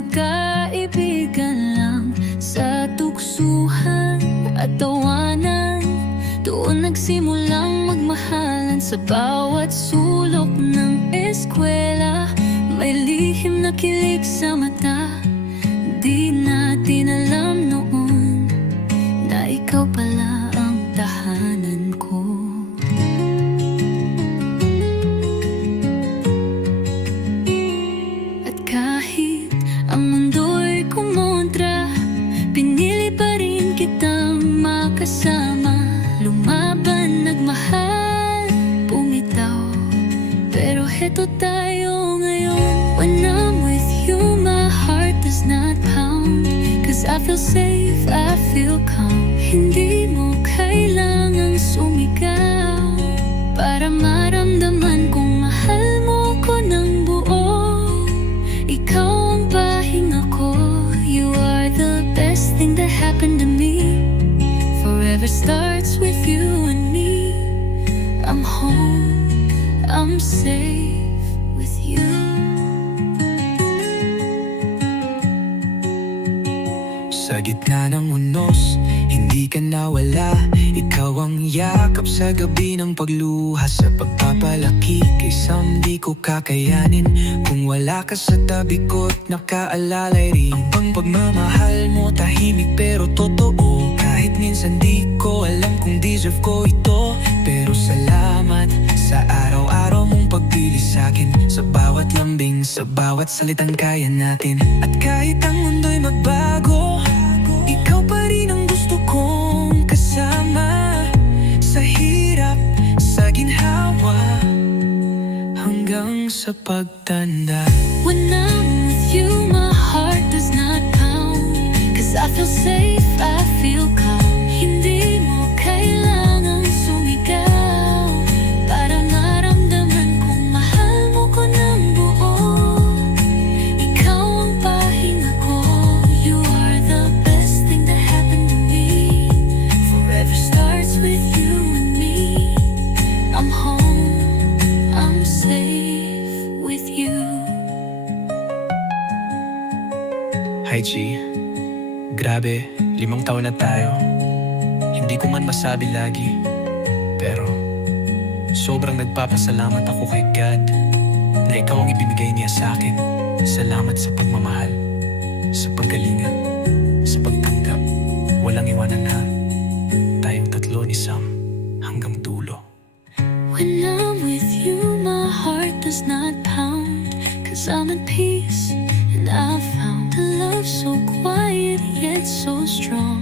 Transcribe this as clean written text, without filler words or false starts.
magkaibigan lang sa tuksuhan at tawanan. Doon nagsimulang magmahalan sa bawat sulok ng eskwela. May lihim na kilig sa mata, di natin alam noon na ikaw pala ang tahanan ko. At kahit ang mundo'y kumontra, pinili pa rin kitang makasama. Lumaban, nagmahal, bumitaw, pero heto tayo ngayon. When I'm with you, my heart does not pound, 'cause I feel safe, I feel calm. Hindi mo kailangang sumigaw para maramdaman kong mahal mo ko ng buo. Ikaw ang pahinga ko, you are the best thing that happened to me. Forever starts with you and me. I'm home, I'm safe with you. Sa gitna ng unos, hindi ka nawala. Ikaw ang yakap sa gabi ng pagluha. Sa pagpapalaki, kaysang di ko kakayanin kung wala ka sa tabi ko't nakaalalay rin. Ang pagmamahal mo tahimik pero totoo. Kahit minsan di ko alam kung deserve ko ito, pero salamat sa araw-araw mong pagpili sa'kin. Sa bawat lambing, sa bawat salitang kaya natin. At kahit ang mundo'y magbago, ikaw pa rin ang gusto kong kasama. Sa hirap, sa ginhawa, hanggang sa pagtanda. When I'm with you, my heart does not pound, 'cause I feel safe, I feel calm. Hindi mo kailangang sumigaw para maramdaman kong mahal mo ko ng buo. Ikaw ang pahinga ko, you are the best thing that happened to me. Forever starts with you and me. I'm home, I'm safe with you. Hi G, grabe, 5 taon na tayo. Hindi ko man masabi lagi, pero sobrang nagpapasalamat ako kay God na ikaw ang ibinigay niya sa akin. Salamat sa pagmamahal, sa paggalingan, sa pagtanggap. Walang iwanan ha, tayong tatlo ni Sam hanggang dulo. When I'm with you, my heart does not pound, 'cause I'm at peace and I've found a love so quiet yet so strong.